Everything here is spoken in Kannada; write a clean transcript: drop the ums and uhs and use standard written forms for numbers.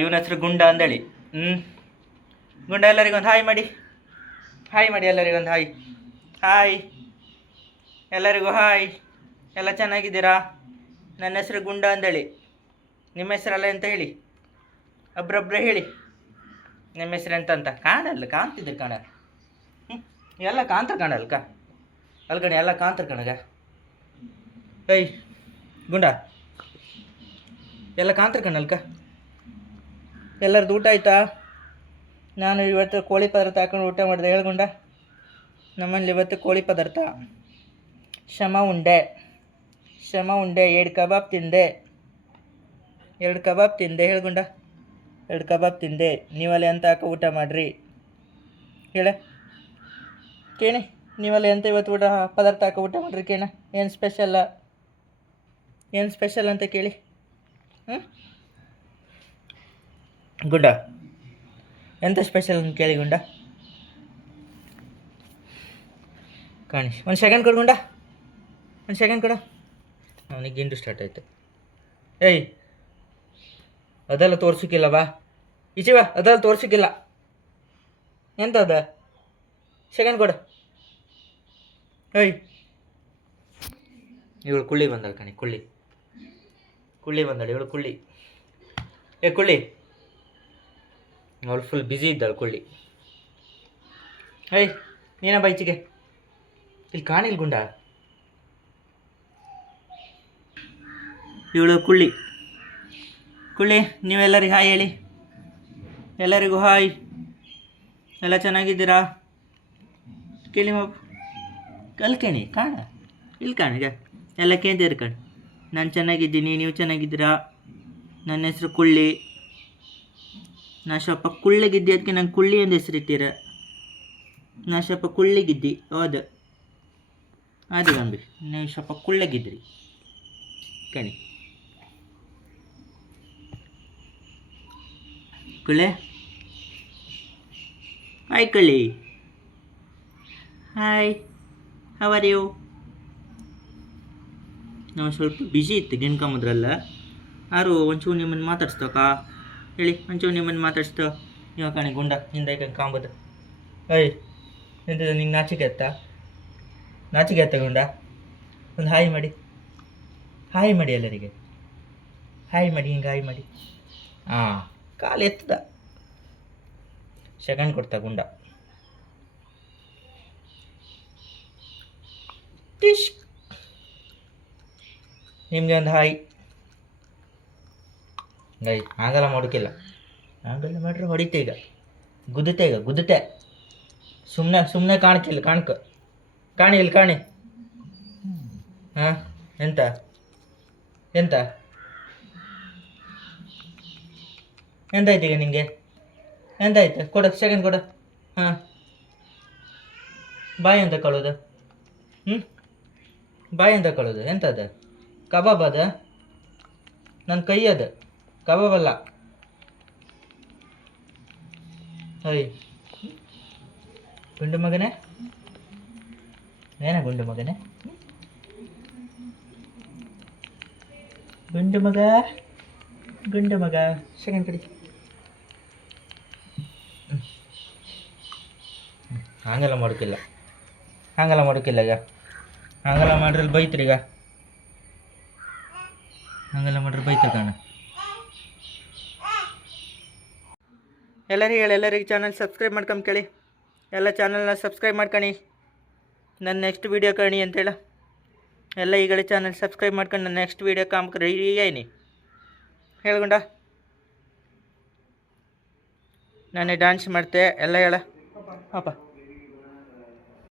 ಇವನ ಹೆಸರು ಗುಂಡ ಅಂದೇಳಿ. ಗುಂಡ, ಎಲ್ಲರಿಗೊಂದು ಹಾಯ್ ಮಾಡಿ. ಹಾಯ್ ಮಾಡಿ ಎಲ್ಲರಿಗೊಂದು ಹಾಯ್. ಹಾಯ್ ಎಲ್ಲರಿಗೂ ಹಾಯ್. ಎಲ್ಲ ಚೆನ್ನಾಗಿದ್ದೀರಾ? ನನ್ನ ಹೆಸರು ಗುಂಡ ಅಂದೇಳಿ. ನಿಮ್ಮ ಹೆಸರಲ್ಲ ಎಂತ ಹೇಳಿ, ಒಬ್ರೊಬ್ಬರೇ ಹೇಳಿ ನಿಮ್ಮ ಹೆಸರು ಎಂತ ಅಂತ. ಕಾಣಲ್ಲ, ಕಾಣ್ತಿದ್ರು ಕಾಣ. ಎಲ್ಲ ಕಾಂತರ ಕಾಣಲ್ಕ ಅಲ್ಕಣಿ, ಎಲ್ಲ ಕಾಂತರ ಕಣಗ. ಏಯ್ ಗುಂಡ, ಎಲ್ಲ ಕಾಂತರ ಕಣಲ್ಕ. ಎಲ್ಲರದ್ದು ಊಟ ಆಯ್ತಾ? ನಾನು ಇವತ್ತು ಕೋಳಿ ಪದಾರ್ಥ ಹಾಕೊಂಡು ಊಟ ಮಾಡಿದೆ. ಹೇಳ್ಗುಂಡ, ನಮ್ಮಲ್ಲಿ ಇವತ್ತು ಕೋಳಿ ಪದಾರ್ಥ ಶಮ ಉಂಡೆ. 2 ಕಬಾಬ್ ತಿಂದೆ. 2 ಕಬಾಬ್ ತಿಂದೆ. ಹೇಳ್ಗುಂಡ, 2 ಕಬಾಬ್ ತಿಂದೆ. ನೀವಲ್ಲಿ ಎಂತ ಹಾಕೋ ಊಟ ಮಾಡಿರಿ ಹೇಳ ಕೇಳಿ. ನೀವಲ್ಲಿ ಎಂತ ಇವತ್ತು ಊಟ ಪದಾರ್ಥ ಹಾಕೋ ಊಟ ಮಾಡಿರಿ ಕೇಳ. ಏನು ಸ್ಪೆಷಲ್ಲ, ಏನು ಸ್ಪೆಷಲ್ ಅಂತ ಕೇಳಿ. ಗುಂಡ, ಎಂತ ಸ್ಪೆಷಲ್ ಅಂತ ಕೇಳಿ ಗುಂಡ. ಕಾಣಿ, ಒಂದು ಸೆಕೆಂಡ್ ಕೊಡು ಗುಂಡ, ಒಂದು ಸೆಕೆಂಡ್ ಕೊಡು. ಅವನಿಗೆ ಗಿಂಡು ಸ್ಟಾರ್ಟ್ ಆಯಿತು. ಏಯ್ ಅದೆಲ್ಲ ತೋರ್ಸೋಕ್ಕಿಲ್ಲ, ಬಾ ಈಚೆ ಬಾ. ಅದೆಲ್ಲ ತೋರ್ಸೋಕ್ಕಿಲ್ಲ. ಎಂತ ಅದ? ಸೆಕೆಂಡ್ ಕೊಡು. ಏಯ್ ಇವಳು ಕುಳ್ಳಿ ಬಂದಳು ಕಣಿ, ಕುಳ್ಳಿ ಬಂದಳು ಇವಳು. ಕುಳ್ಳಿ, ಏ ಕುಳ್ಳಿ, ಅವಳು ಫುಲ್ ಬ್ಯುಸಿ ಇದ್ದಾಳು ಕುಳ್ಳಿ. ಏಯ್ ನೀನ ಬೈಚಿಗೆ ಇಲ್ಲಿ ಕಾಣಿಲ್ ಗುಂಡ. ಇವಳು ಕುಳ್ಳಿ. ನೀವೆಲ್ಲರಿಗೂ ಹಾಯ್ ಹೇಳಿ. ಎಲ್ಲರಿಗೂ ಹಾಯ್. ಎಲ್ಲ ಚೆನ್ನಾಗಿದ್ದೀರಾ? ಕೇಳಿ ಮಗು, ಕಲ್ಕೇಣಿ ಕಾಣ, ಇಲ್ಲಿ ಕಾಣಿಗ ಎಲ್ಲ ಕೇಂದ್ರಿ ಕಣ್. ನಾನು ಚೆನ್ನಾಗಿದ್ದೀನಿ, ನೀವು ಚೆನ್ನಾಗಿದ್ದೀರಾ? ನನ್ನ ಹೆಸರು ಕುಳ್ಳಿ. ನಾ ಸ್ವಲ್ಪ ಕುಳ್ಳಿಗಿದ್ದಿ, ಅದಕ್ಕೆ ನಂಗೆ ಕುಳ್ಳಿ ಎಂದು ಹೆಸರಿಟ್ಟಿರ. ನಾ ಸ್ವಲ್ಪ ಕುಳ್ಳಿಗಿದ್ದಿ, ಹೌದು ಅದು ಗಂಬಿ. ನೀವು ಸ್ವಲ್ಪ ಕುಳ್ಳಿಗಿದ್ರಿ ಕಣಿ. ಕುಳ್ಳೆ, ಹಾಯ್ ಕುಳ್ಳಿ. Hi, how are you? ನಾವು ಸ್ವಲ್ಪ ಬ್ಯುಸಿ ಇತ್ತು ಗಿಣ್ಕೊಂಬುದ್ರಲ್ಲ. ಯಾರು ಒಂಚೂರು ನಿಮ್ಮನ್ನು ಮಾತಾಡ್ಸ್ತಕ್ಕ ಹೇಳಿ, ಒಂಚೂರು ನಿಮ್ಮನ್ನು ಮಾತಾಡ್ಸ್ತೋ. ಇವಾಗ ಕಣಿ ಗುಂಡ ಹಿಂದೆ ಕಾಂಬೋದು. ಏಯ್ ಎಂತ ನಿಂಗೆ ನಾಚಿಕೆ ಆಯ್ತಾ ಗುಂಡ? ಒಂದು ಹಾಯ್ ಮಾಡಿ, ಹಾಯ್ ಮಾಡಿ ಎಲ್ಲರಿಗೆ. ಹಾಯ್ ಮಾಡಿ, ಹಿಂಗೆ ಹಾಯ್ ಮಾಡಿ. ಹಾಂ, ಕಾಲು ಎತ್ತದ. ಸೆಕೆಂಡ್ ಕೊಡ್ತಾ ಗುಂಡ. ಟಿಶ್, ನಿಮಗೆ ಒಂದು ಹಾಯ್. ಗೈ ಆಗಲ್ಲ ಮಾಡೋಕ್ಕಿಲ್ಲ. ಆಗಲ್ಲ ಮಾಡ್ರೆ ಹೊಡಿತೆ. ಈಗ ಗುದ್ದುತ್ತೆ. ಸುಮ್ಮನೆ ಕಾಣ್ಕಿಲ್ಲ. ಕಾಣಿ ಇಲ್ಲಿ ಕಾಣಿ. ಹಾಂ, ಎಂತ ಎಂತಾಯ್ತು ಈಗ ನಿಂಗೆ? ಎಂತಾಯ್ತು? ಕೊಡ, ಸೆಕೆಂಡ್ ಕೊಡ. ಹಾಂ, ಬಾಯಿ ಅಂತ ಕಳೋದು. ಬಾಯಿ ಅಂತ ಕಳೋದು ಎಂತದ? ಕಬಾಬ್ ಅದ? ನನ್ನ ಕೈ ಅದ, ಕಬಾಬ್ ಅಲ್ಲ. ಅಯ್ಯ ಗುಂಡು ಮಗನೇ, ಏನ ಗುಂಡು ಮಗನೇ? ಗುಂಡು ಮಗ ಸೆಕೆಂಡ್ ಕಡಿ. ಹಂಗೆಲ್ಲ ಮಾಡೋಕ್ಕಿಲ್ಲ ಈಗ. ಹಂಗೆಲ್ಲ ಮಾಡ್ರಲ್ಲಿ ಬೈತ್ರಿ. ಈಗ ಹಂಗೆಲ್ಲ ಮಾಡ್ರೆ ಬೈತಾರೆ ಕಾಣ. ಎಲ್ಲರಿಗೆ ಚಾನಲ್ ಸಬ್ಸ್ಕ್ರೈಬ್ ಮಾಡ್ಕೊಂಬಿಡಿ. ಎಲ್ಲ ಚಾನಲ್ನ ಸಬ್ಸ್ಕ್ರೈಬ್ ಮಾಡ್ಕೊಳ್ಳಿ. ನನ್ನ ನೆಕ್ಸ್ಟ್ ವೀಡಿಯೋ ಕಾಣಿ ಅಂತೇಳ. ಎಲ್ಲ ಈಗಲೇ ಚಾನಲ್ ಸಬ್ಸ್ಕ್ರೈಬ್ ಮಾಡ್ಕೊಂಡು ನನ್ನ ನೆಕ್ಸ್ಟ್ ವೀಡಿಯೋ ಕಾಮ್ಕ ರೆಡಿ ಆಯ್ನಿ. ಹೇಳ್ಕೊಂಡ ನಾನೇ ಡ್ಯಾನ್ಸ್ ಮಾಡ್ತೆ ಎಲ್ಲ ಹೇಳ ಪಾಪ.